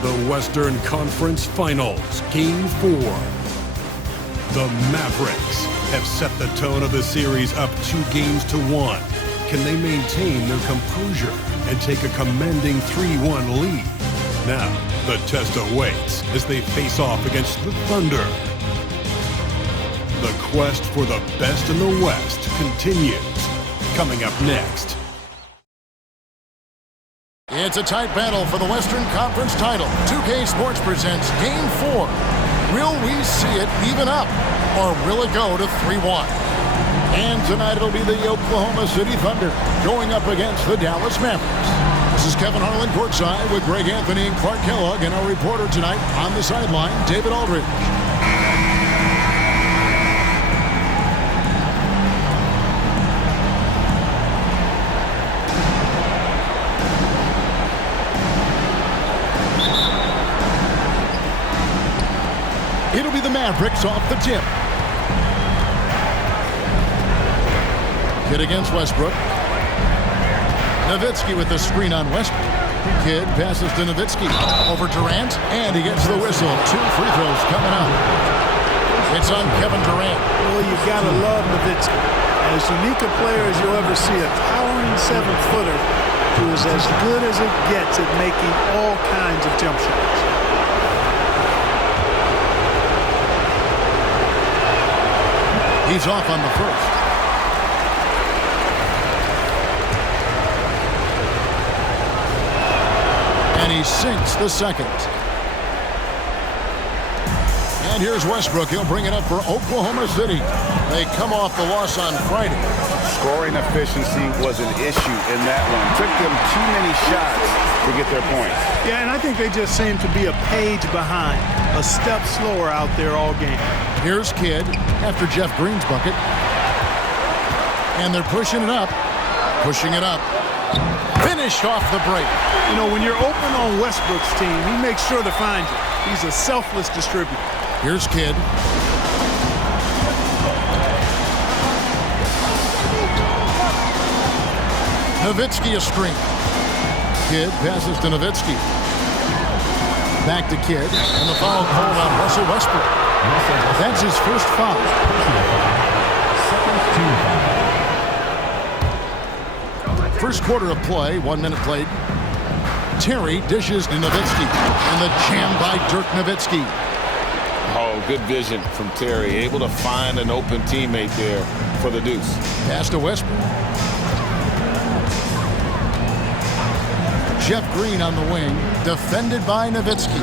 The Western Conference Finals, Game 4. The Mavericks have set the tone of the series up 2-1. Can they maintain their composure and take a commanding 3-1 lead? Now, the test awaits as they face off against the Thunder. The quest for the best in the West continues. Coming up next. It's a tight battle for the Western Conference title. 2K Sports presents Game 4. Will we see it even up, or will it go to 3-1? And tonight it'll be the Oklahoma City Thunder going up against the Dallas Mavericks. This is Kevin Harlan courtside with Greg Anthony and Clark Kellogg, and our reporter tonight on the sideline, David Aldridge. It'll be the Mavericks off the tip. Kidd against Westbrook. Nowitzki with the screen on Westbrook. Kidd passes to Nowitzki. Over Durant, and he gets the whistle. 2 free throws coming up. It's on Kevin Durant. Well, you gotta love Nowitzki. As unique a player as you'll ever see, a towering 7-footer who is as good as it gets at making all kinds of jump shots. He's off on the first. And he sinks the second. And here's Westbrook. He'll bring it up for Oklahoma City. They come off the loss on Friday. Scoring efficiency was an issue in that one. Took them too many shots to get their points. Yeah, and I think they just seem to be a page behind, a step slower out there all game. Here's Kidd after Jeff Green's bucket. And they're pushing it up. Pushing it up. Finished off the break. You know, when you're open on Westbrook's team, he makes sure to find you. He's a selfless distributor. Here's Kidd. Nowitzki a screen. Kidd passes to Nowitzki. Back to Kidd. And the foul called on Russell Westbrook. That's his first foul. First quarter of play, 1 minute played. Terry dishes to Nowitzki. And the jam by Dirk Nowitzki. Oh, good vision from Terry. Able to find an open teammate there for the deuce. Pass to Westbrook. Jeff Green on the wing. Defended by Nowitzki.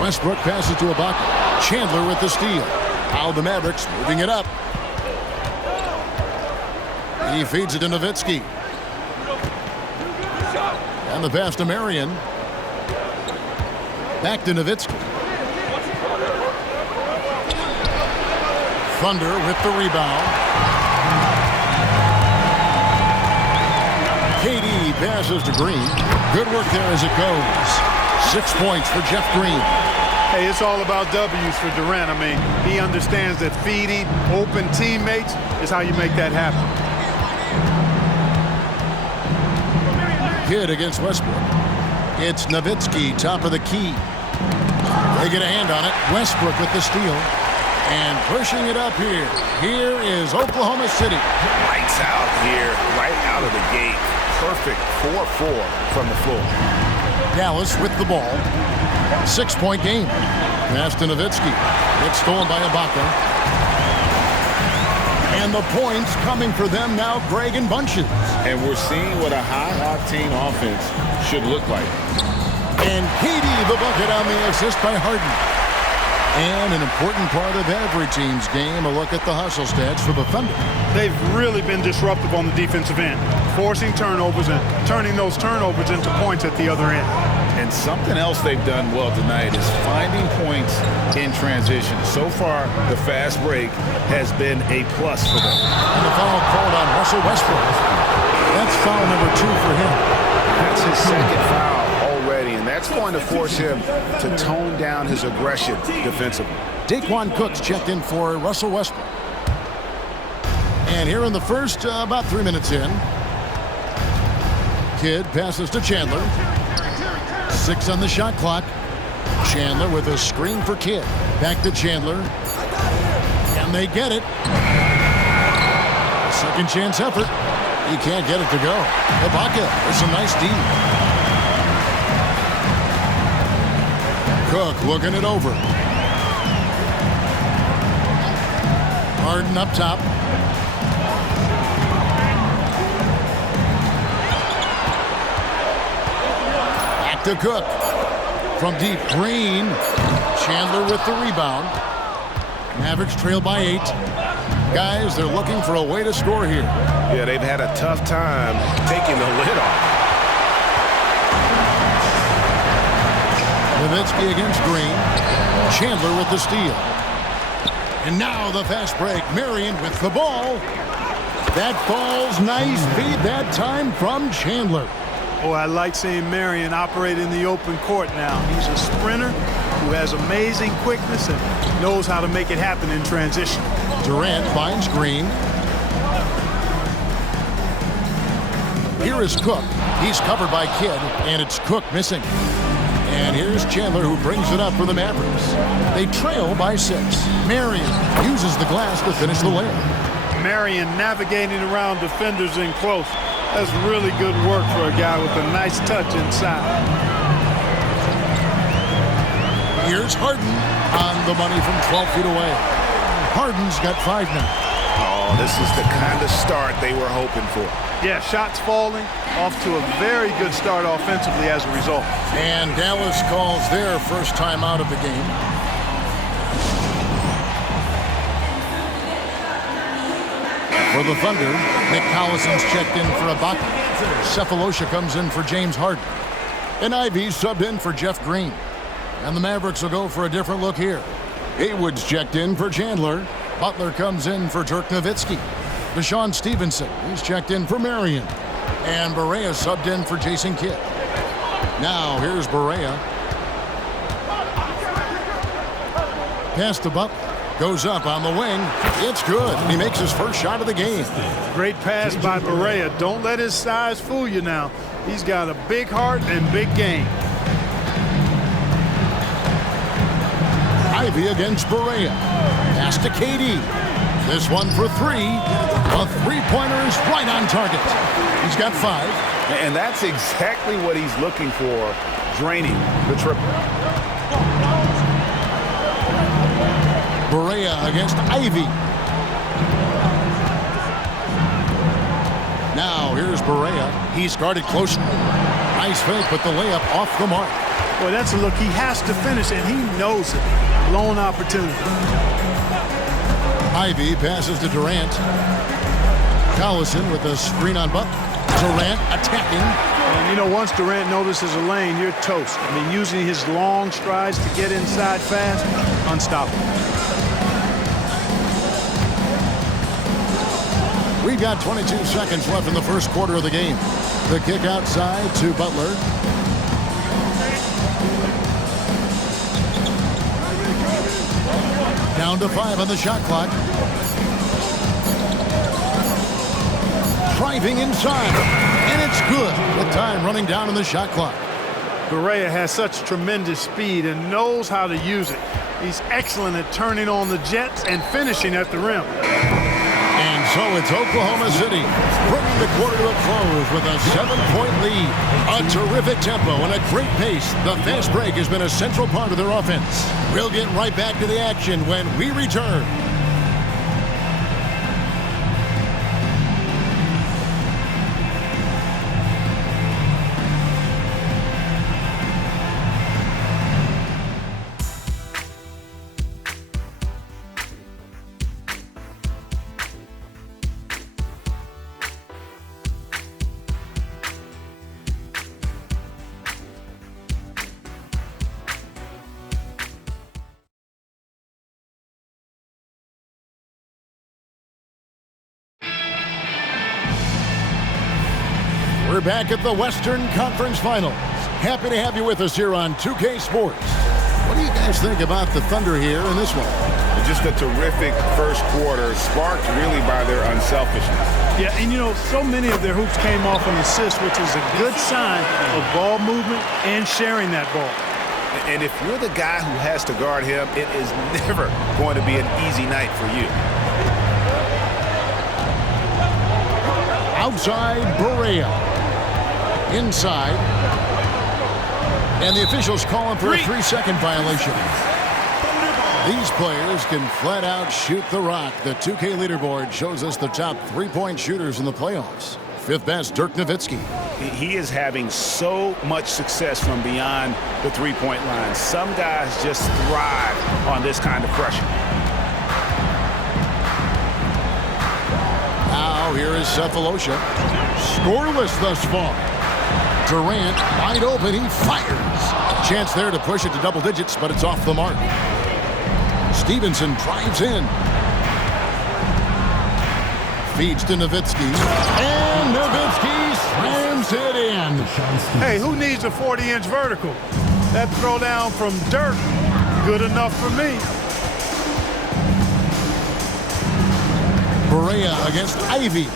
Westbrook passes to Ibaka. Chandler with the steal. Now the Mavericks moving it up. He feeds it to Nowitzki. And the pass to Marion. Back to Nowitzki. Thunder with the rebound. KD passes to Green. Good work there as it goes. 6 points for Jeff Green. Hey, it's all about W's for Durant. I mean, he understands that feeding open teammates is how you make that happen. Kidd against Westbrook. It's Nowitzki, top of the key. They get a hand on it. Westbrook with the steal. And pushing it up here. Here is Oklahoma City. Lights out here, right out of the gate. Perfect 4-4 from the floor. Dallas with the ball. 6-point game. Pass to Nowitzki. It's stolen by Ibaka. And the points coming for them now, Greg, in bunches. And we're seeing what a high-octane offense should look like. And KD the bucket on the assist by Harden. And an important part of every team's game, a look at the hustle stats for the Thunder. They've really been disruptive on the defensive end, forcing turnovers and turning those turnovers into points at the other end. And something else they've done well tonight is finding points in transition. So far, the fast break has been a plus for them. And the foul called on Russell Westbrook. That's foul number 2 for him. That's his second foul already, and that's going to force him to tone down his aggression defensively. Daquan Cook's checked in for Russell Westbrook. And here in the first, about 3 minutes in, Kidd passes to Chandler. 6 on the shot clock. Chandler with a screen for Kidd. Back to Chandler. And they get it. Second chance effort. He can't get it to go. Ibaka, it's a nice D. Cook looking it over. Harden up top. Back to Cook. From deep, Green. Chandler with the rebound. Mavericks trail by 8. Guys, they're looking for a way to score here. Yeah, they've had a tough time taking the lid off. Nowitzki against Green. Chandler with the steal. And now the fast break. Marion with the ball. That falls nice feed that time from Chandler. Oh, I like seeing Marion operate in the open court now. He's a sprinter who has amazing quickness and knows how to make it happen in transition. Durant finds Green. Here is Cook. He's covered by Kidd, and it's Cook missing. And here's Chandler, who brings it up for the Mavericks. They trail by 6. Marion uses the glass to finish the layup. Marion navigating around defenders in close. That's really good work for a guy with a nice touch inside. Here's Harden on the money from 12 feet away. Harden's got 5 now. Oh, this is the kind of start they were hoping for. Yeah, shots falling. Off to a very good start offensively as a result. And Dallas calls their first time out of the game. For the Thunder, Nick Collison's checked in for Ibaka. Cephalosha comes in for James Harden. And Ivey subbed in for Jeff Green. And the Mavericks will go for a different look here. Haywood's checked in for Chandler. Butler comes in for Dirk Nowitzki. Deshaun Stevenson, he's checked in for Marion. And Barea subbed in for Jason Kidd. Now here's Barea. Pass to Butler. Goes up on the wing. It's good. He makes his first shot of the game. Great pass by Barea. Don't let his size fool you now. He's got a big heart and big game. Ivey against Barea. Pass to KD. This one for 3. A three-pointer is right on target. He's got 5. And that's exactly what he's looking for, draining the triple. Barea against Ivey. Now here's Barea. He's guarded closely. Nice fake, but the layup off the mark. Boy, that's a look he has to finish, and he knows it. Lone opportunity. Ivey passes to Durant. Collison with a screen on Butler. Durant attacking. And, you know, once Durant notices a lane, you're toast. I mean, using his long strides to get inside fast, unstoppable. We've got 22 seconds left in the first quarter of the game. The kick outside to Butler. Down to 5 on the shot clock. Driving inside. And it's good with time running down on the shot clock. Barea has such tremendous speed and knows how to use it. He's excellent at turning on the jets and finishing at the rim. And so it's Oklahoma City bringing the quarter to a close with a 7-point lead. A terrific tempo and a great pace. The fast break has been a central part of their offense. We'll get right back to the action when we return. We're back at the Western Conference Finals. Happy to have you with us here on 2K Sports. What do you guys think about the Thunder here in this one? just a terrific first quarter, sparked really by their unselfishness. Yeah, and so many of their hoops came off an assist, which is a good sign of ball movement and sharing that ball. And if you're the guy who has to guard him, it is never going to be an easy night for you. Outside, Barea. Inside. And the officials calling for a 3-second violation. These players can flat out shoot the rock. The 2K leaderboard shows us the top 3-point shooters in the playoffs. Fifth best, Dirk Nowitzki. He is having so much success from beyond the three-point line. Some guys just thrive on this kind of pressure. Now here is Cephalosha. Scoreless thus far. Durant wide open. He fires. Chance there to push it to double digits, but it's off the mark. Stevenson drives in. Feeds to Nowitzki. And Nowitzki slams it in. Hey, who needs a 40-inch vertical? That throwdown from Dirk, good enough for me. Barea against Ivy.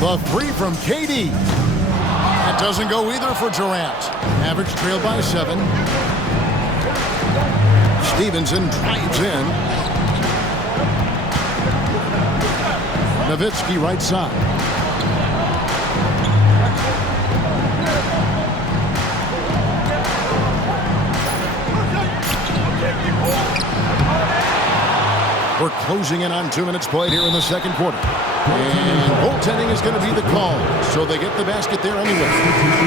The three from KD. That doesn't go either for Durant. Mavericks trail by 7. Stevenson drives in. Nowitzki right side. We're closing in on 2 minutes played here in the second quarter. And goaltending is going to be the call, so they get the basket there anyway.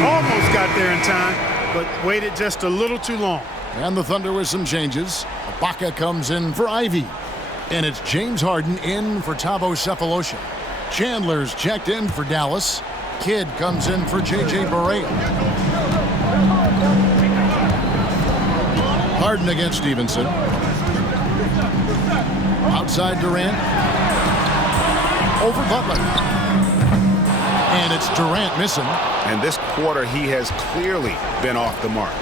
Almost got there in time, but waited just a little too long. And the Thunder with some changes. Ibaka comes in for Ivy. And it's James Harden in for Thabo Cephalosha. Chandler's checked in for Dallas. Kidd comes in for J.J. Barea. Harden against Stevenson. Outside Durant. Over Butler. And it's Durant missing. And this quarter, he has clearly been off the mark.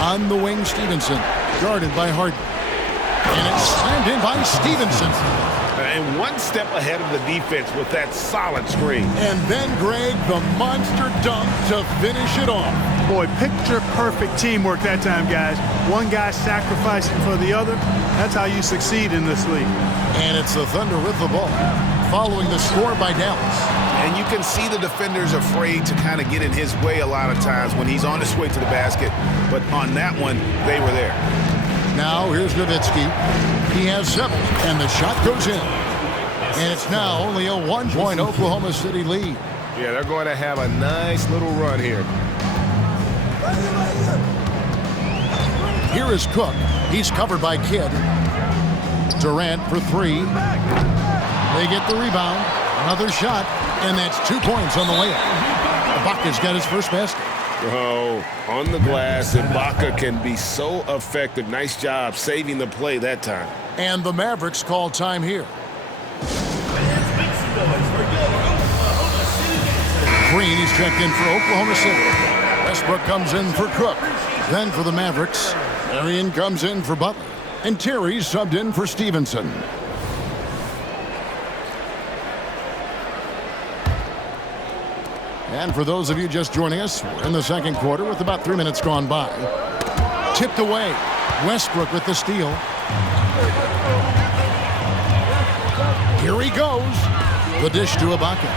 On the wing, Stevenson. Guarded by Harden. And it's slammed in by Stevenson. And one step ahead of the defense with that solid screen. And then, Greg, the monster dunk to finish it off. Boy, picture-perfect teamwork that time, guys. One guy sacrificing for the other. That's how you succeed in this league. And it's the Thunder with the ball, following the score by Dallas. And you can see the defenders afraid to kind of get in his way a lot of times when he's on his way to the basket. But on that one, they were there. Now, here's Nowitzki. He has 7, and the shot goes in. And it's now only a 1-point Oklahoma City lead. Yeah, they're going to have a nice little run here. Here is Cook. He's covered by Kidd. Durant for 3. They get the rebound. Another shot, and that's 2 points on the layup. Ibaka's got his first basket. Oh, on the glass, Ibaka can be so effective. Nice job saving the play that time. And the Mavericks call time here. Green, he's checked in for Oklahoma City. Westbrook comes in for Cook. Then for the Mavericks, Arian comes in for Butler. And Terry's subbed in for Stevenson. And for those of you just joining us, we're in the second quarter with about 3 minutes gone by. Tipped away. Westbrook with the steal. Here he goes. The dish to Ibaka.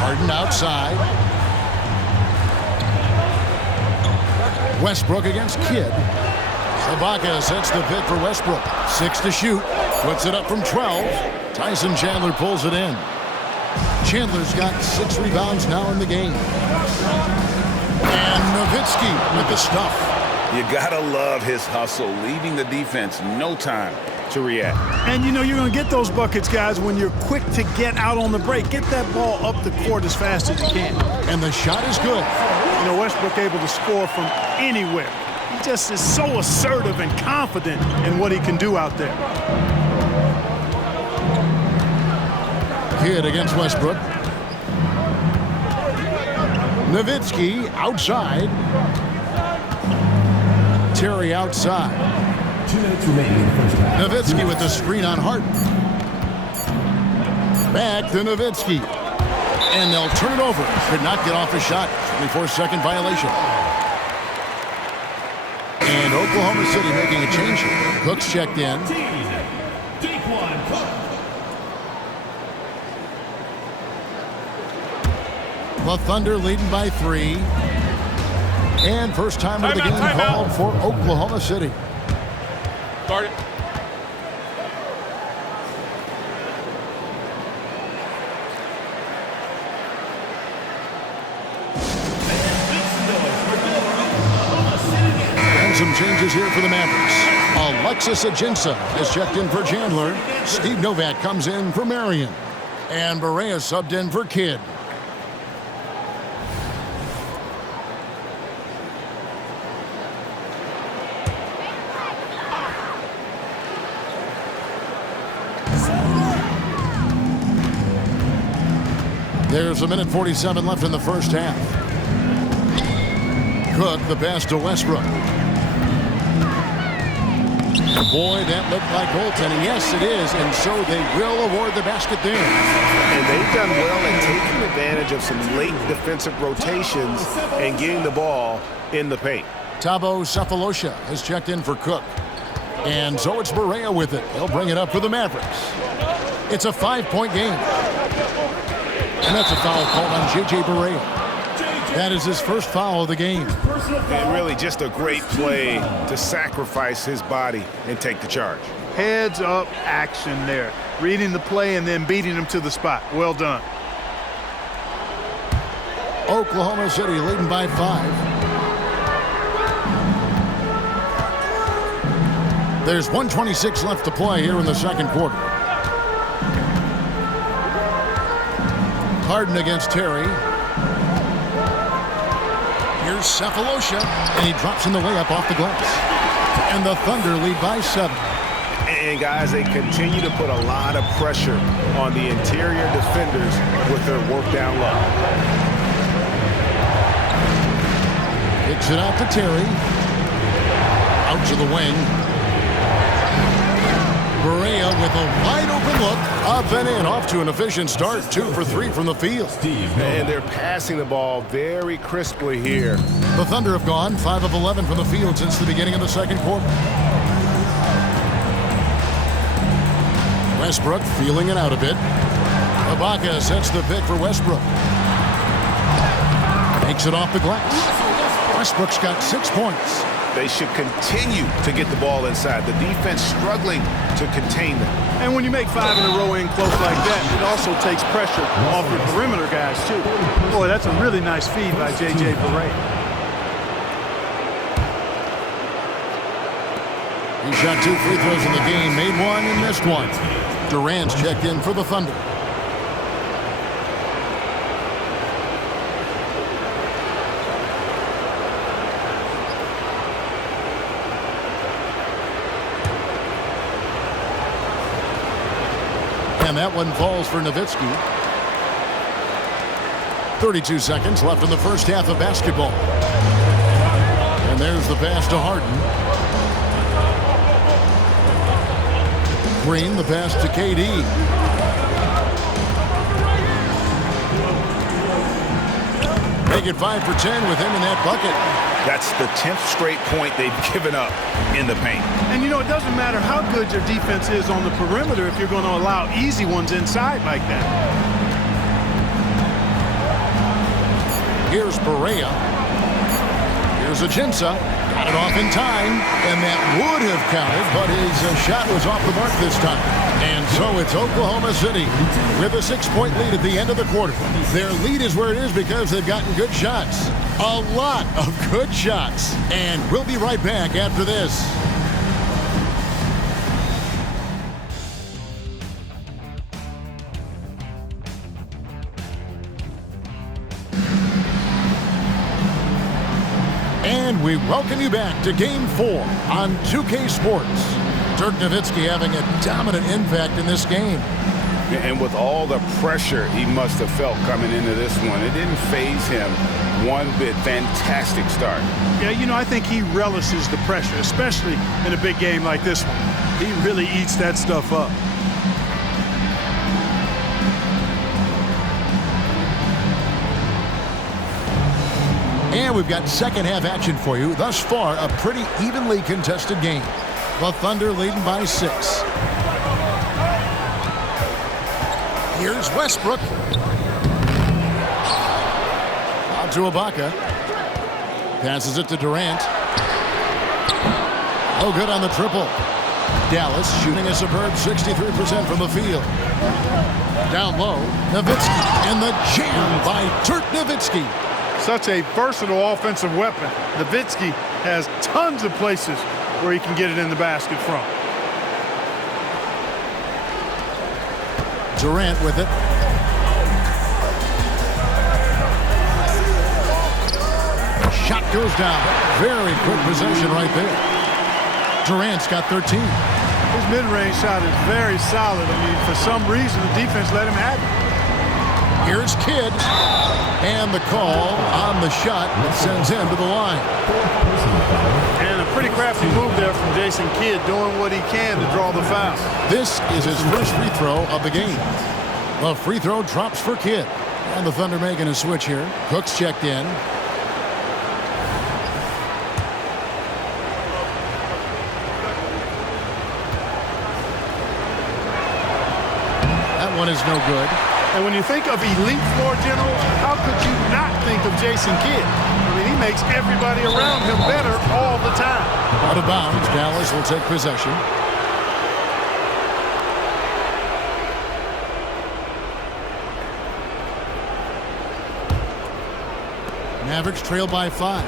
Harden outside. Westbrook against Kidd. Ibaka sets the pick for Westbrook. 6 to shoot. Puts it up from 12. Tyson Chandler pulls it in. Chandler's got 6 rebounds now in the game. And Nowitzki with the stuff. You gotta love his hustle, leaving the defense no time to react. And you're going to get those buckets, guys, when you're quick to get out on the break. Get that ball up the court as fast as you can. And the shot is good. Westbrook able to score from anywhere. He just is so assertive and confident in what he can do out there. Kidd against Westbrook. Nowitzki outside. Terry outside. 2 minutes remaining in the first half. Nowitzki with the screen on Harden. Back to Nowitzki. And they'll turn it over. Could not get off a shot. 24-second violation. And Oklahoma City making a change here. Cook's checked in. The Thunder leading by 3. And first time of the game called for Oklahoma City. Start it. And some changes here for the Mavericks. Alexis Ajinça has checked in for Chandler. Steve Novak comes in for Marion. And Barea subbed in for Kidd. There's 1:47 left in the first half. Cook, the pass to Westbrook. Boy, that looked like goaltending. Yes, it is, and so they will award the basket there. And they've done well at taking advantage of some late defensive rotations and getting the ball in the paint. Thabo Sefolosha has checked in for Cook. And so it's Barea with it. He'll bring it up for the Mavericks. It's a 5-point game. And that's a foul called on J.J. Barea. That is his first foul of the game. And really just a great play to sacrifice his body and take the charge. Heads up action there. Reading the play and then beating him to the spot. Well done. Oklahoma City leading by 5. There's 1:26 left to play here in the second quarter. Harden against Terry. Here's Sefolosha, and he drops in the layup off the glass. And the Thunder lead by 7. And guys, they continue to put a lot of pressure on the interior defenders with their work down low. Kicks it out to Terry. Out to the wing. Barea with a wide open look. Up and in, off to an efficient start. 2 for 3 from the field. And they're passing the ball very crisply here. The Thunder have gone 5 of 11 from the field since the beginning of the second quarter. Westbrook feeling it out a bit. Ibaka sets the pick for Westbrook. Takes it off the glass. Westbrook's got 6 points. They should continue to get the ball inside. The defense struggling to contain them. And when you make 5 in a row in close like that, it also takes pressure off your perimeter guys, too. Boy, that's a really nice feed by J.J. Barea. He shot 2 free throws in the game, made 1 and missed 1. Durant's checked in for the Thunder. And that one falls for Nowitzki. 32 seconds left in the first half of basketball. And there's the pass to Harden. Green, the pass to KD. Make it 5 for 10 with him in that bucket. That's the 10th straight point they've given up in the paint. And, you know, it doesn't matter how good your defense is on the perimeter if you're going to allow easy ones inside like that. Here's Barea. Here's Ajinça. Got it off in time, and that would have counted, but his shot was off the mark this time. And so it's Oklahoma City with a 6-point lead at the end of the quarter. Their lead is where it is because they've gotten good shots. A lot of good shots. And we'll be right back after this. And we welcome you back to Game 4 on 2K Sports. Dirk Nowitzki having a dominant impact in this game. And with all the pressure he must have felt coming into this one, it didn't faze him one bit. Fantastic start. Yeah, you know, I think he relishes the pressure, especially in a big game like this one. He really eats that stuff up. And we've got second half action for you. Thus far, a pretty evenly contested game. The Thunder leading by 6. Here's Westbrook. Out to Ibaka. Passes it to Durant. Oh, good on the triple. Dallas shooting a superb 63% from the field. Down low, Nowitzki. And the jam by Dirk Nowitzki. Such a versatile offensive weapon. Nowitzki has tons of places where he can get it in the basket from. Durant with it. Shot goes down. Very quick possession right there. Durant's got 13. His mid-range shot is very solid. I mean, for some reason, the defense let him have it. Here's Kidd. And the call on the shot that sends him to the line. And a pretty crafty move there from Jason Kidd, doing what he can to draw the foul. This is his first free throw of the game. The free throw drops for Kidd. And the Thunder making a switch here. Cook's checked in. That one is no good. And when you think of elite floor generals, how could you not think of Jason Kidd? I mean, he makes everybody around him better all the time. Out of bounds, Dallas will take possession. Mavericks trail by 5.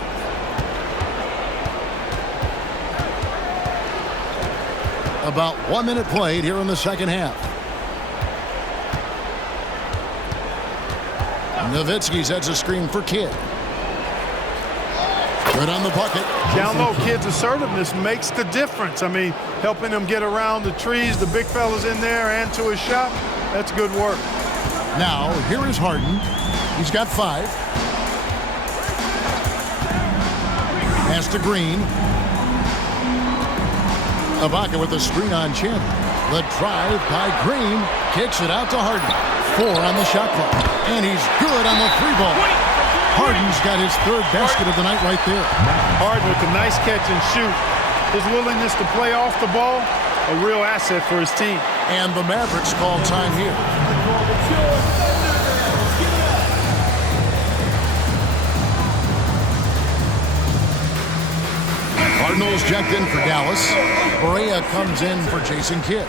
About 1 minute played here in the second half. Nowitzki sets a screen for Kidd. Good on the bucket. Down low, Kidd's assertiveness makes the difference. I mean, helping him get around the trees, the big fellas in there, and to his shot. That's good work. Now, here is Harden. He's got 5. Pass to Green. Ibaka with the screen on Chandler. The drive by Green. Kicks it out to Harden. 4 on the shot clock. And he's good on the 3-ball. Harden's got his 3rd basket of the night right there. Harden with a nice catch and shoot. His willingness to play off the ball, a real asset for his team. And the Mavericks call time here. Cardinals checked in for Dallas. Berea comes in for Jason Kidd.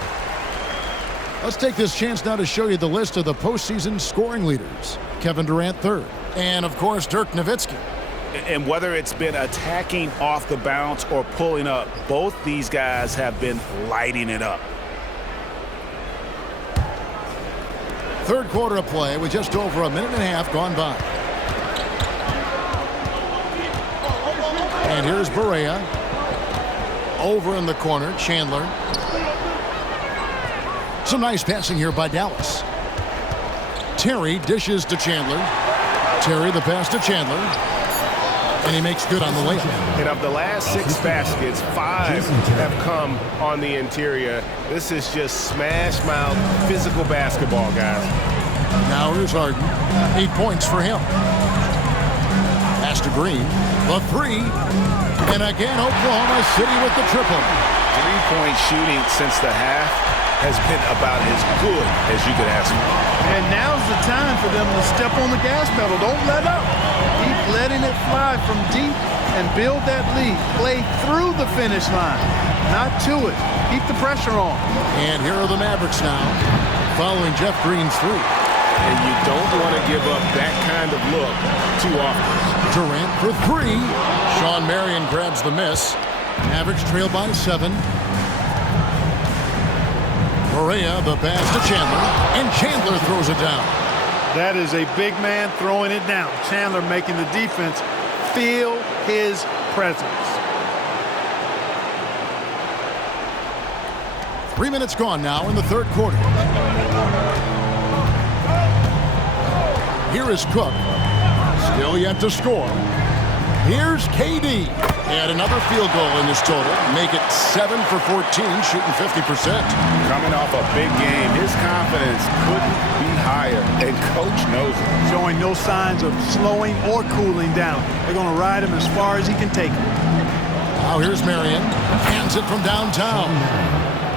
Let's take this chance now to show you the list of the postseason scoring leaders. Kevin Durant 3rd. And, of course, Dirk Nowitzki. And whether it's been attacking off the bounce or pulling up, both these guys have been lighting it up. 3rd quarter of play with just over 1.5 minutes gone by. And here's Berea. Over in the corner, Chandler. Some nice passing here by Dallas. Terry dishes to Chandler. Terry the pass to Chandler. And he makes good on the layup. And of the last 6 baskets, 5 have come on the interior. This is just smash mouth physical basketball, guys. Now here's Harden. 8 points for him. Pass to Green. The 3. And again, Oklahoma City with the triple. 3-point shooting since the half has been about as good as you could ask for. And now's the time for them to step on the gas pedal. Don't let up. Keep letting it fly from deep and build that lead. Play through the finish line, not to it. Keep the pressure on. And here are the Mavericks now, following Jeff Green's 3. And you don't want to give up that kind of look too often. Durant for 3. Sean Marion grabs the miss. Mavericks trail by 7. Berea, the pass to Chandler, and Chandler throws it down. That is a big man throwing it down. Chandler making the defense feel his presence. 3 minutes gone now in the 3rd quarter. Here is Cook. Still yet to score. Here's KD. And another field goal in this total. Make it 7 for 14, shooting 50%. Coming off a big game, his confidence couldn't be higher, and Coach knows it. Showing no signs of slowing or cooling down. They're going to ride him as far as he can take him. Now here's Marion. Hands it from downtown.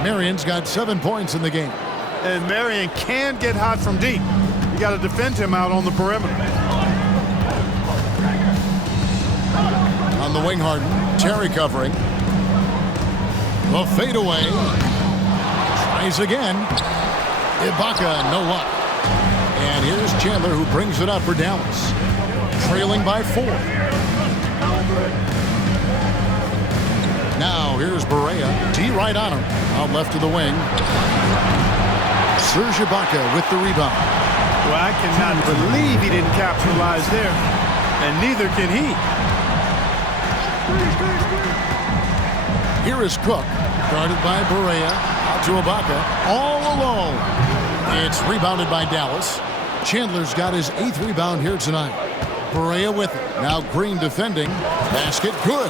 Marion's got 7 points in the game. And Marion can get hot from deep. You got to defend him out on the perimeter. On the wing, Harden. Terry covering. The fadeaway. Tries again. Ibaka, no luck. And here's Chandler, who brings it up for Dallas. Trailing by 4. Now here's Barea. D right on him. Out left to the wing. Serge Ibaka with the rebound. Well, I cannot believe he didn't capitalize there. And neither can he. Here is Cook, guarded by Barea, out to Ibaka, all alone. It's rebounded by Dallas. Chandler's got his 8th rebound here tonight. Barea with it. Now Green defending. Basket good.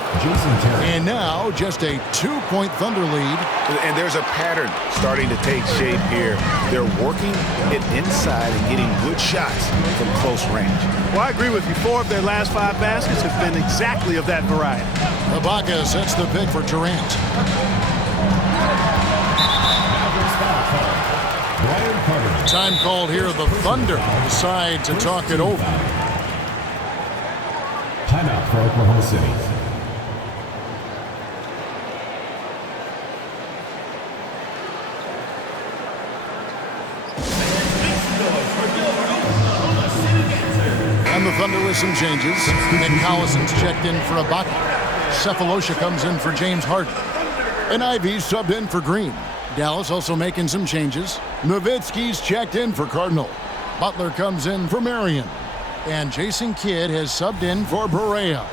And now just a 2-point Thunder lead. And there's a pattern starting to take shape here. They're working it inside and getting good shots from close range. Well, I agree with you. 4 of their last 5 baskets have been exactly of that variety. Ibaka sets the pick for Durant. Time called here. The Thunder decide to talk it over. Timeout for Oklahoma City. And the Thunder with some changes. Nick Collison's checked in for Ibaka. Cephalosha comes in for James Harden. And Ivy subbed in for Green. Dallas also making some changes. Nowitzki's checked in for Cardinal. Butler comes in for Marion. And Jason Kidd has subbed in for Barea.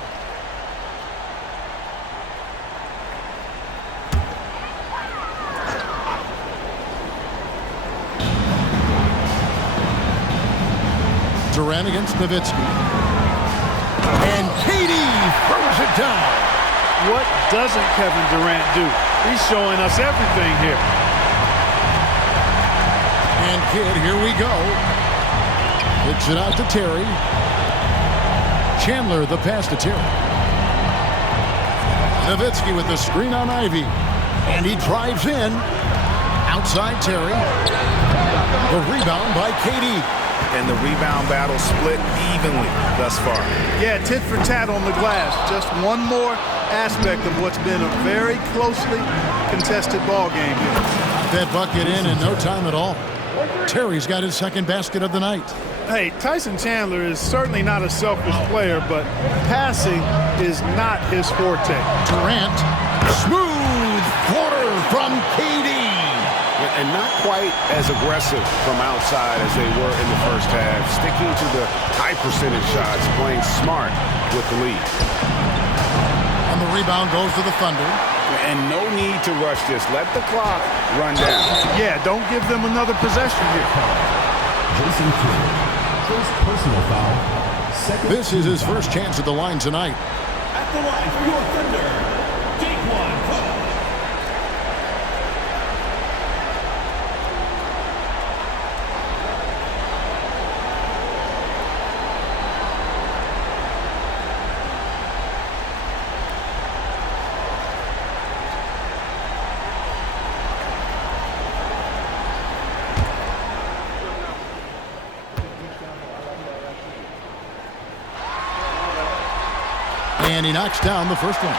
Durant against Nowitzki. And KD throws it down. What doesn't Kevin Durant do? He's showing us everything here. And Kidd, here we go. Kicks it out to Terry. Chandler, the pass to Terry. Nowitzki with the screen on Ivy. And he drives in. Outside Terry. The rebound by KD. And the rebound battle split evenly thus far. Yeah, tit for tat on the glass. Just one more aspect of what's been a very closely contested ball game here. That bucket in no time at all. Terry's got his 2nd basket of the night. Hey, Tyson Chandler is certainly not a selfish player, but passing is not his forte. Durant, smooth quarter from KD. And not quite as aggressive from outside as they were in the first half. Sticking to the high percentage shots, playing smart with the lead. And the rebound goes to the Thunder. And no need to rush this. Let the clock run down. Yeah, don't give them another possession here. Jason Kidd. First personal foul. Second. This is his first chance at the line tonight. At the line for your Thunder, Daquan Cook. And he knocks down the first one.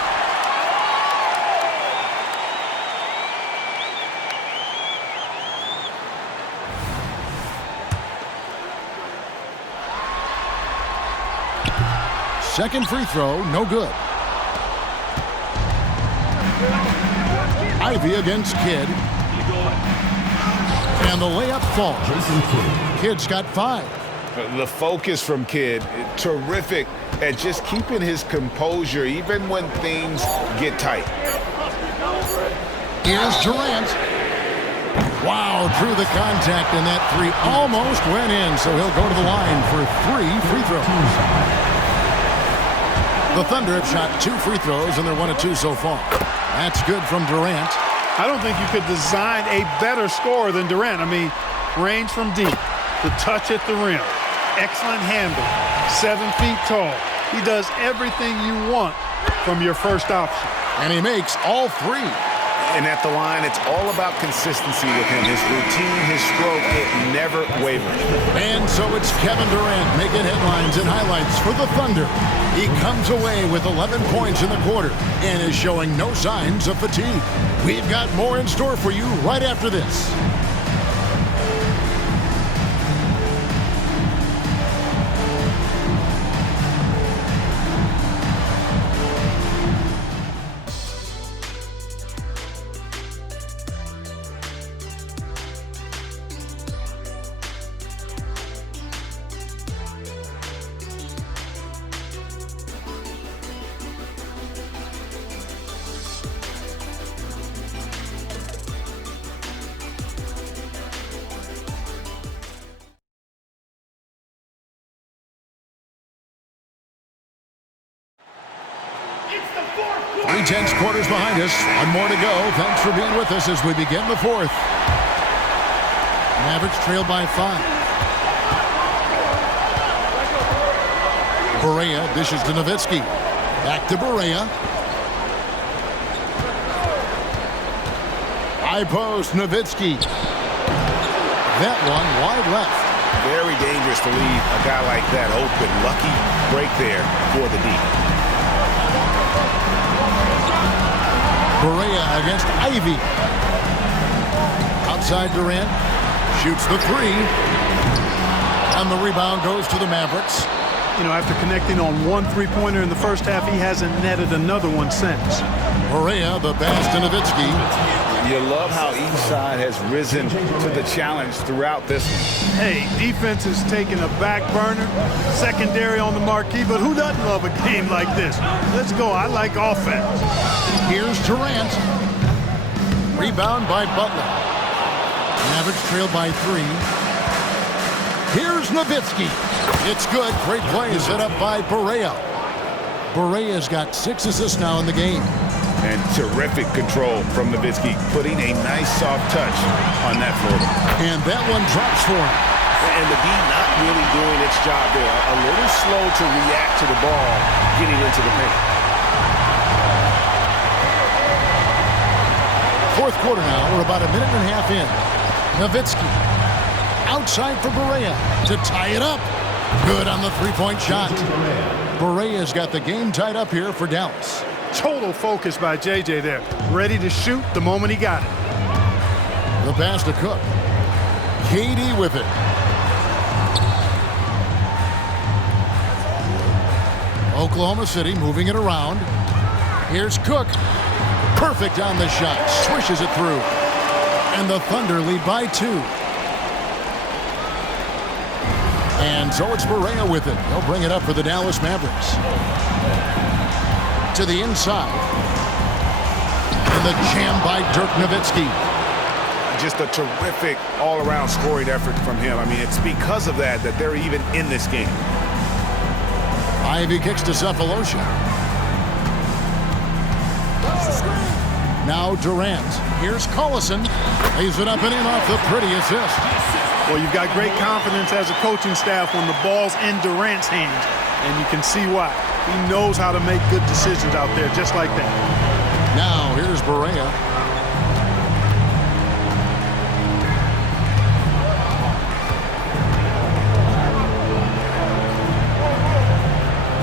Second free throw, no good. Ivy against Kidd. And the layup falls. Kidd's got 5. The focus from Kidd, terrific at just keeping his composure even when things get tight. Here's Durant. Wow, drew the contact, and that three almost went in, so he'll go to the line for 3 free throws. The Thunder have shot 2 free throws, and they're 1 of 2 so far. That's good from Durant. I don't think you could design a better scorer than Durant. I mean, range from deep, the touch at the rim, excellent handle, 7 feet tall. He does everything you want from your first option. And he makes all 3. And at the line, it's all about consistency with him. His routine, his stroke, it never wavers. And so it's Kevin Durant making headlines and highlights for the Thunder. He comes away with 11 points in the quarter and is showing no signs of fatigue. We've got more in store for you right after this. Three tense quarters behind us. 1 more to go. Thanks for being with us as we begin the 4th. Mavericks trail by 5. Barea dishes to Nowitzki. Back to Barea. High post, Nowitzki. That one wide left. Very dangerous to leave a guy like that open. Lucky break there for the D. Barea against Ivy. Outside Durant. Shoots the 3. And the rebound goes to the Mavericks. You know, after connecting on 1 3-pointer in the first half, he hasn't netted another one since. Barea, the pass to Nowitzki. You love how each side has risen to the challenge throughout this one. Hey, defense is taking a back burner, secondary on the marquee, but who doesn't love a game like this? Let's go. I like offense. Here's Durant. Rebound by Butler. Mavericks trail by 3. Here's Nowitzki. It's good. Great play set up by Barea. Barea's got 6 assists now in the game. And terrific control from Nowitzki, putting a nice soft touch on that floor. And that one drops for him. And the D not really doing its job there. A little slow to react to the ball getting into the paint. 4th quarter now. We're about 1.5 minutes in. Nowitzki outside for Barea to tie it up. Good on the 3-point shot. Barea's got the game tied up here for Dallas. Total focus by JJ there. Ready to shoot the moment he got it. The pass to Cook. KD with it. Oklahoma City moving it around. Here's Cook. Perfect on the shot. Swishes it through. And the Thunder lead by 2. And so it's Barea with it. He'll bring it up for the Dallas Mavericks. To the inside. And the jam by Dirk Nowitzki. Just a terrific all-around scoring effort from him. I mean, it's because of that they're even in this game. Ivy kicks to Cephalosha. Now Durant. Here's Collison. Lays it up and in off the pretty assist. Well, you've got great confidence as a coaching staff when the ball's in Durant's hands. And you can see why. He knows how to make good decisions out there just like that. Now here's Barea.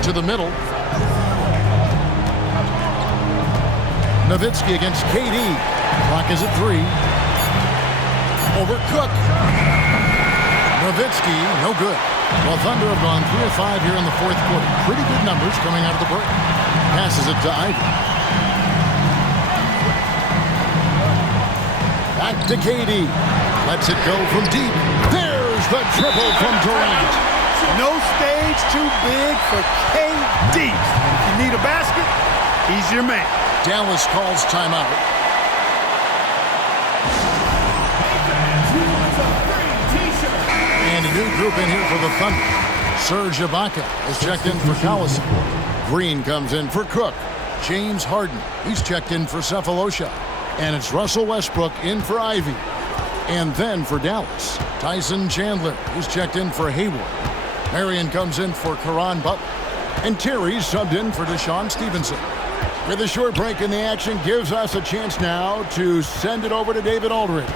To the middle. Nowitzki against KD. Clock is at 3. Over Cook. Nowitzki, no good. Well, Thunder have gone 3 of 5 here in the 4th quarter. Pretty good numbers coming out of the break. Passes it to Ivy. Back to KD. Lets it go from deep. There's the triple from Durant. No stage too big for KD. If you need a basket, he's your man. Dallas calls timeout. group in here for the Thunder. Serge Ibaka is checked in for Collison. Green comes in for Cook. James Harden, he's checked in for Cephalosha. And it's Russell Westbrook in for Ivy. And then for Dallas, Tyson Chandler, who's checked in for Hayward. Marion comes in for Caron Butler. And Terry's subbed in for Deshaun Stevenson. With a short break in the action gives us a chance now to send it over to David Aldridge.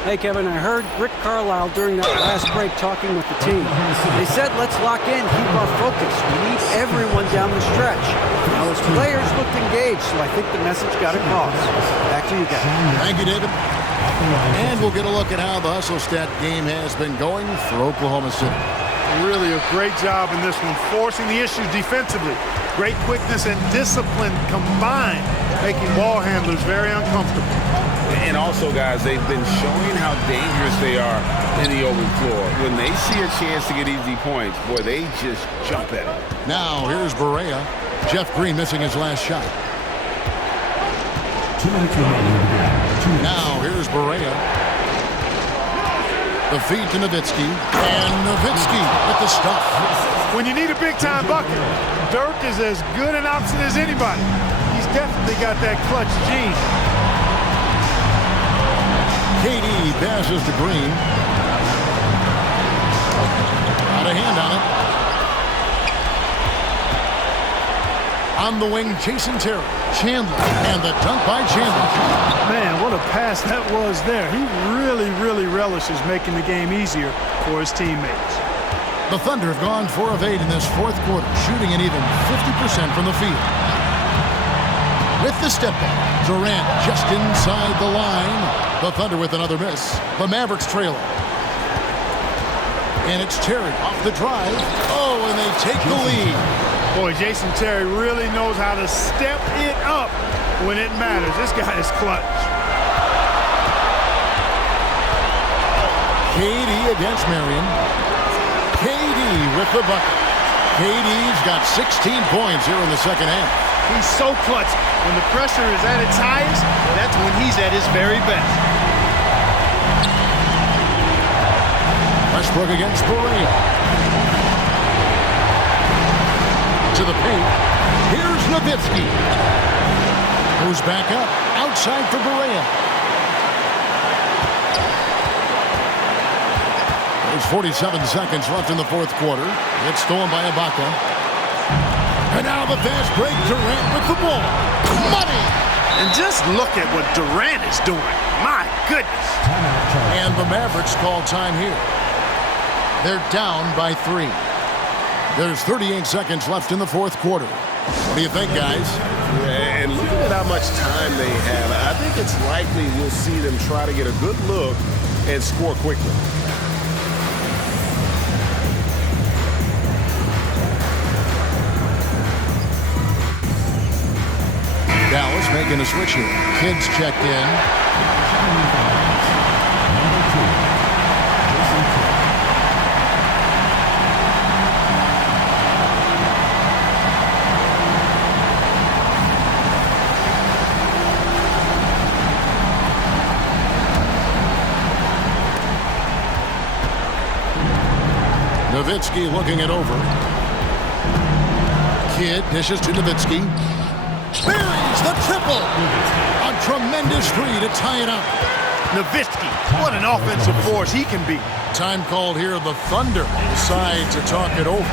Hey, Kevin, I heard Rick Carlisle during that last break talking with the team. They said, let's lock in, keep our focus. We need everyone down the stretch. Now, his players looked engaged, so I think the message got across. Back to you guys. Thank you, David. And we'll get a look at how the hustle stat game has been going for Oklahoma City. Really a great job in this one, forcing the issues defensively. Great quickness and discipline combined, making ball handlers very uncomfortable. And also, guys, they've been showing how dangerous they are in the open floor. When they see a chance to get easy points, boy, they just jump at it. Now, here's Barea. Jeff Green missing his last shot. 2 minutes remaining in the game. Now, here's Barea. The feed to Nowitzki. And Nowitzki with the stuff. When you need a big-time bucket, Dirk is as good an option as anybody. He's definitely got that clutch gene. KD passes to Green. Got a hand on it. On the wing, Jason Terry. Chandler. And the dunk by Chandler. Man, what a pass that was there. He really relishes making the game easier for his teammates. The Thunder have gone 4 of 8 in this fourth quarter, shooting an even 50% from the field. With the step back, Durant just inside the line. The Thunder with another miss. The Mavericks trailing. And it's Terry off the drive. Oh, and they take the lead. Boy, Jason Terry really knows how to step it up when it matters. This guy is clutch. KD against Marion. KD with the bucket. KD's got 16 points here in the second half. He's so clutch. When the pressure is at its highest, that's when he's at his very best. Westbrook against Barea. To the paint. Here's Nowitzki. Goes back up. Outside for Barea. There's 47 seconds left in the fourth quarter. It's stolen by Ibaka. And now the fast break. Durant with the ball. Money! And just look at what Durant is doing. My goodness. And the Mavericks call time here. They're down by 3. There's 38 seconds left in the fourth quarter. What do you think, guys? And looking at how much time they have, I think it's likely we'll see them try to get a good look and score quickly. Dallas making a switch here. Kids checked in. Nowitzki looking it over. Kidd dishes to Nowitzki. Buries the triple. A tremendous three to tie it up. Nowitzki, what an offensive force he can be. Time called here. The Thunder decide to talk it over.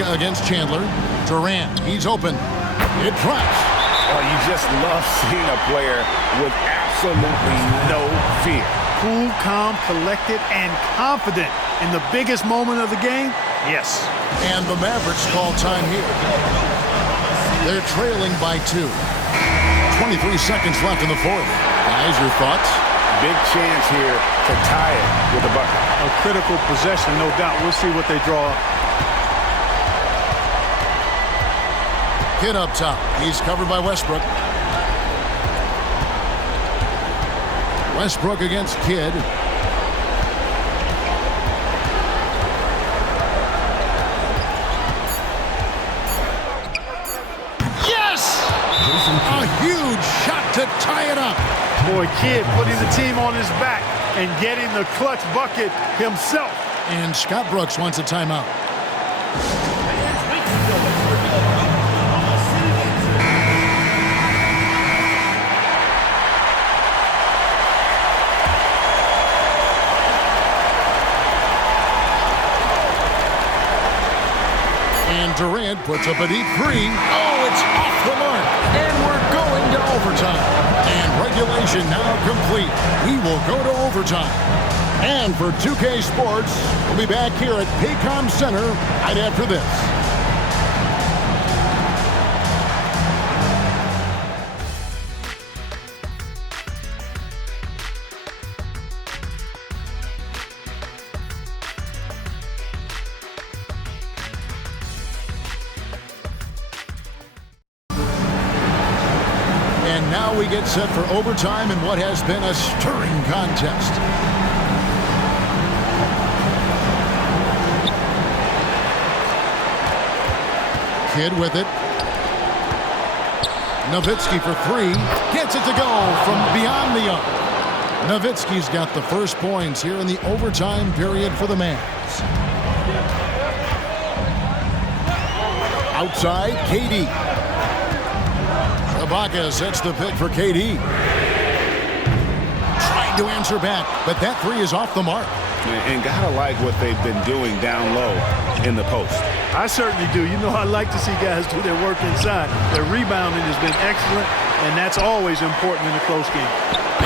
Against Chandler. Durant, he's open. It drops. Oh, you just love seeing a player with absolutely no fear. Cool, calm, collected, and confident in the biggest moment of the game. Yes. And the Mavericks call time here. They're trailing by 2. 23 seconds left in the fourth. Guys, your thoughts? Big chance here to tie it with a bucket. A critical possession, no doubt. We'll see what they draw up. Kidd up top. He's covered by Westbrook. Westbrook against Kidd. Yes! A huge shot to tie it up. Boy, Kidd putting the team on his back and getting the clutch bucket himself. And Scott Brooks wants a timeout. And Durant puts up a deep three. Oh, it's off the mark. And we're going to overtime. And regulation now complete. We will go to overtime. And for 2K Sports, we'll be back here at Paycom Center right after this. And now we get set for overtime in what has been a stirring contest. Kidd with it. Nowitzki for three. Gets it to go from beyond the arc. Nowitzki's got the first points here in the overtime period for the Mavs. Outside, KD. Ibaka sets the pick for KD. Trying to answer back, but that three is off the mark. And gotta like what they've been doing down low in the post. I certainly do. You know, I like to see guys do their work inside. Their rebounding has been excellent, and that's always important in a close game.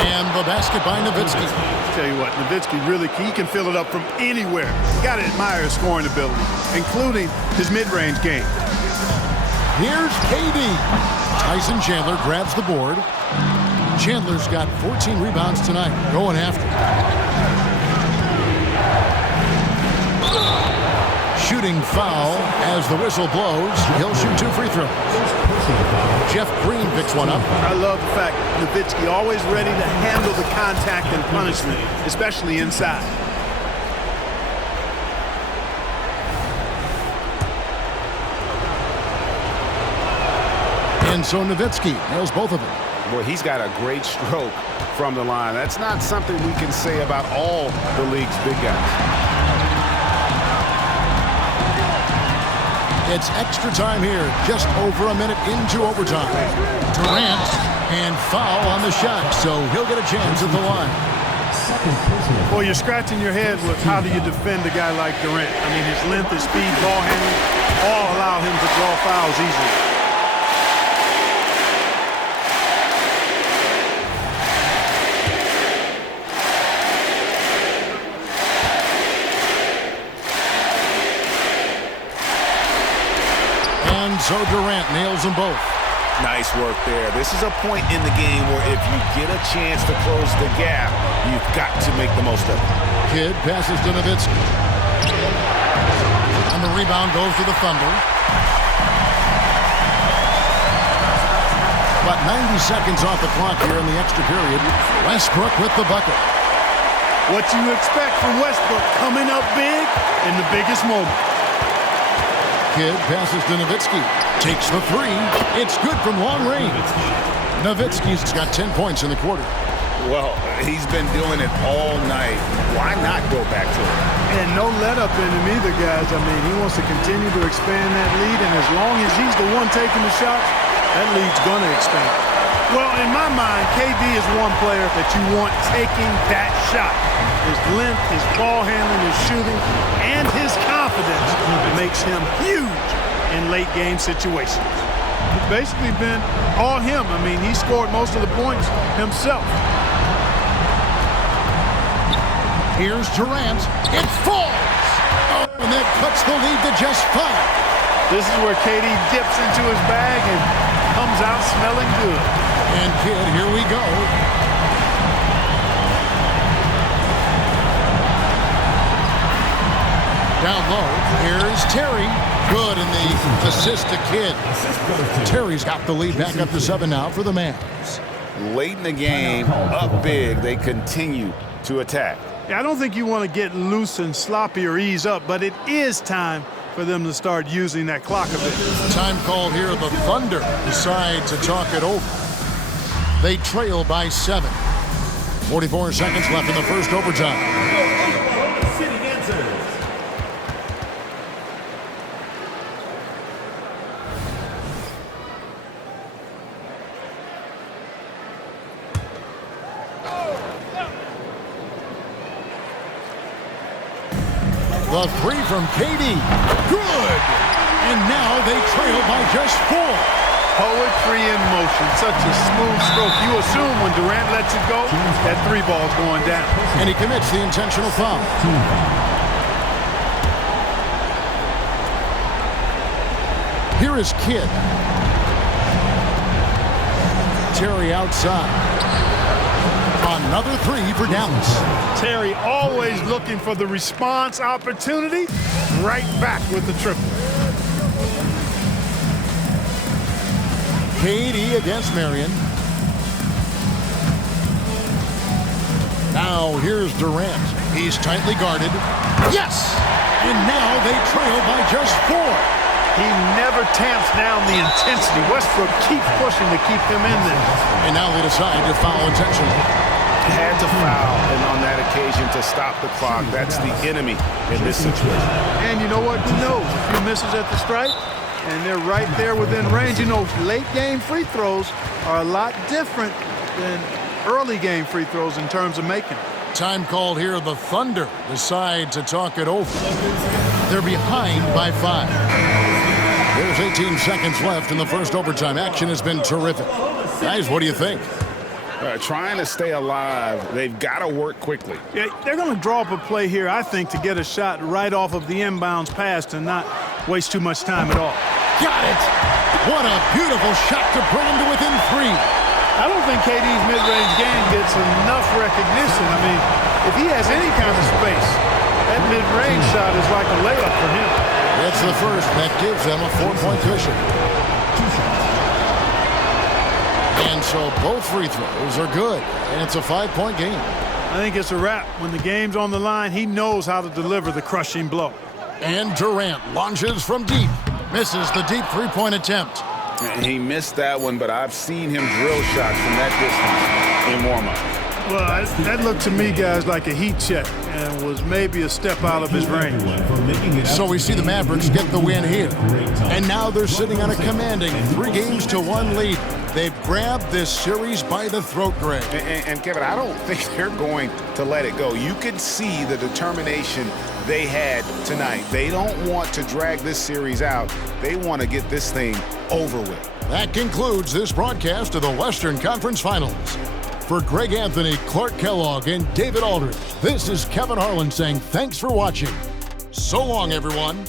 And the basket by Nowitzki. Tell you what, Nowitzki really, he can fill it up from anywhere. You got to admire his scoring ability, including his mid-range game. Here's KD. Tyson Chandler grabs the board. Chandler's got 14 rebounds tonight, going after. Shooting foul as the whistle blows. He'll shoot 2 free throws. Jeff Green picks one up. I love the fact Nowitzki always ready to handle the contact and punishment, especially inside. And so Nowitzki nails both of them. Boy, he's got a great stroke from the line. That's not something we can say about all the league's big guys. It's extra time here, just over a minute into overtime. Durant, and foul on the shot, so he'll get a chance at the line. Well, you're scratching your head with how do you defend a guy like Durant. I mean, his length, his speed, ball handling, all allow him to draw fouls easily. So Durant nails them both. Nice work there. This is a point in the game where if you get a chance to close the gap, you've got to make the most of it. Kidd passes to Nowitzki. And the rebound goes to the Thunder. About 90 seconds off the clock here in the extra period. Westbrook with the bucket. What you expect from Westbrook, coming up big in the biggest moment. Kidd passes to Nowitzki. Takes the three. It's good from long range. Nowitzki's got 10 points in the quarter. Well, he's been doing it all night. Why not go back to it? And no let up in him either, guys. I mean, he wants to continue to expand that lead, and as long as he's the one taking the shots, that lead's going to expand. Well, in my mind, KD is one player that you want taking that shot. His length, his ball handling, his shooting, and his confidence makes him huge in late-game situations. It's basically been all him. I mean, he scored most of the points himself. Here's Durant. It falls! Oh, and that cuts the lead to just 5. This is where KD dips into his bag and comes out smelling good. And Kidd, here we go. Down low, here's Terry. Good, and the assist to Kidd. Terry's got the lead back up to 7 now for the Mavs. late in the game, up big, they continue to attack. Yeah, I don't think you want to get loose and sloppy or ease up, but it is time for them to start using that clock a bit. Time called here. The Thunder decide to talk it over. They trail by 7. 44 seconds left in the first overtime. Sitting answers. The three from KD. Good! And now they trail by just 4. Poetry in motion. Such a smooth stroke. You assume when Durant lets it go, that 3 ball's going down. And he commits the intentional foul. Here is Kidd. Terry outside. Another 3 for Dallas. Terry always looking for the response opportunity. Right back with the triple. KD against Marion. Now here's Durant. He's tightly guarded. Yes! And now they trail by just 4. He never tamps down the intensity. Westbrook keeps pushing to keep him in there. And now they decide to foul intentionally. Had to foul, and on that occasion to stop the clock. That's the enemy in this situation. And you know what? Who knows? A few misses at the stripe, and they're right there within range. You know, late game free throws are a lot different than early game free throws in terms of making. Time called here. The Thunder decide to talk it over. They're behind by 5. There's 18 seconds left in the first overtime. Action has been terrific. Guys, what do you think? Trying to stay alive, they've got to work quickly. Yeah, they're going to draw up a play here, I think, to get a shot right off of the inbounds pass and not waste too much time at all. Got it! What a beautiful shot to bring him to within 3. I don't think KD's mid-range game gets enough recognition. I mean, if he has any kind of space, that mid-range shot is like a layup for him. It's the first that gives them a 4-point cushion. And so both free throws are good, and it's a 5-point game. I think it's a wrap. When the game's on the line, he knows how to deliver the crushing blow. And Durant launches from deep. Misses the deep 3-point attempt. He missed that one, but I've seen him drill shots from that distance in warm-up. Well, that looked to me, guys, like a heat check and was maybe a step out of his range. So we see the Mavericks get the win here. And now they're sitting on a commanding 3-1 lead. They've grabbed this series by the throat, Greg. And Kevin, I don't think they're going to let it go. You could see the determination they had tonight. They don't want to drag this series out. They want to get this thing over with. That concludes this broadcast of the Western Conference Finals. For Greg Anthony, Clark Kellogg, and David Aldridge, this is Kevin Harlan saying thanks for watching. So long, everyone.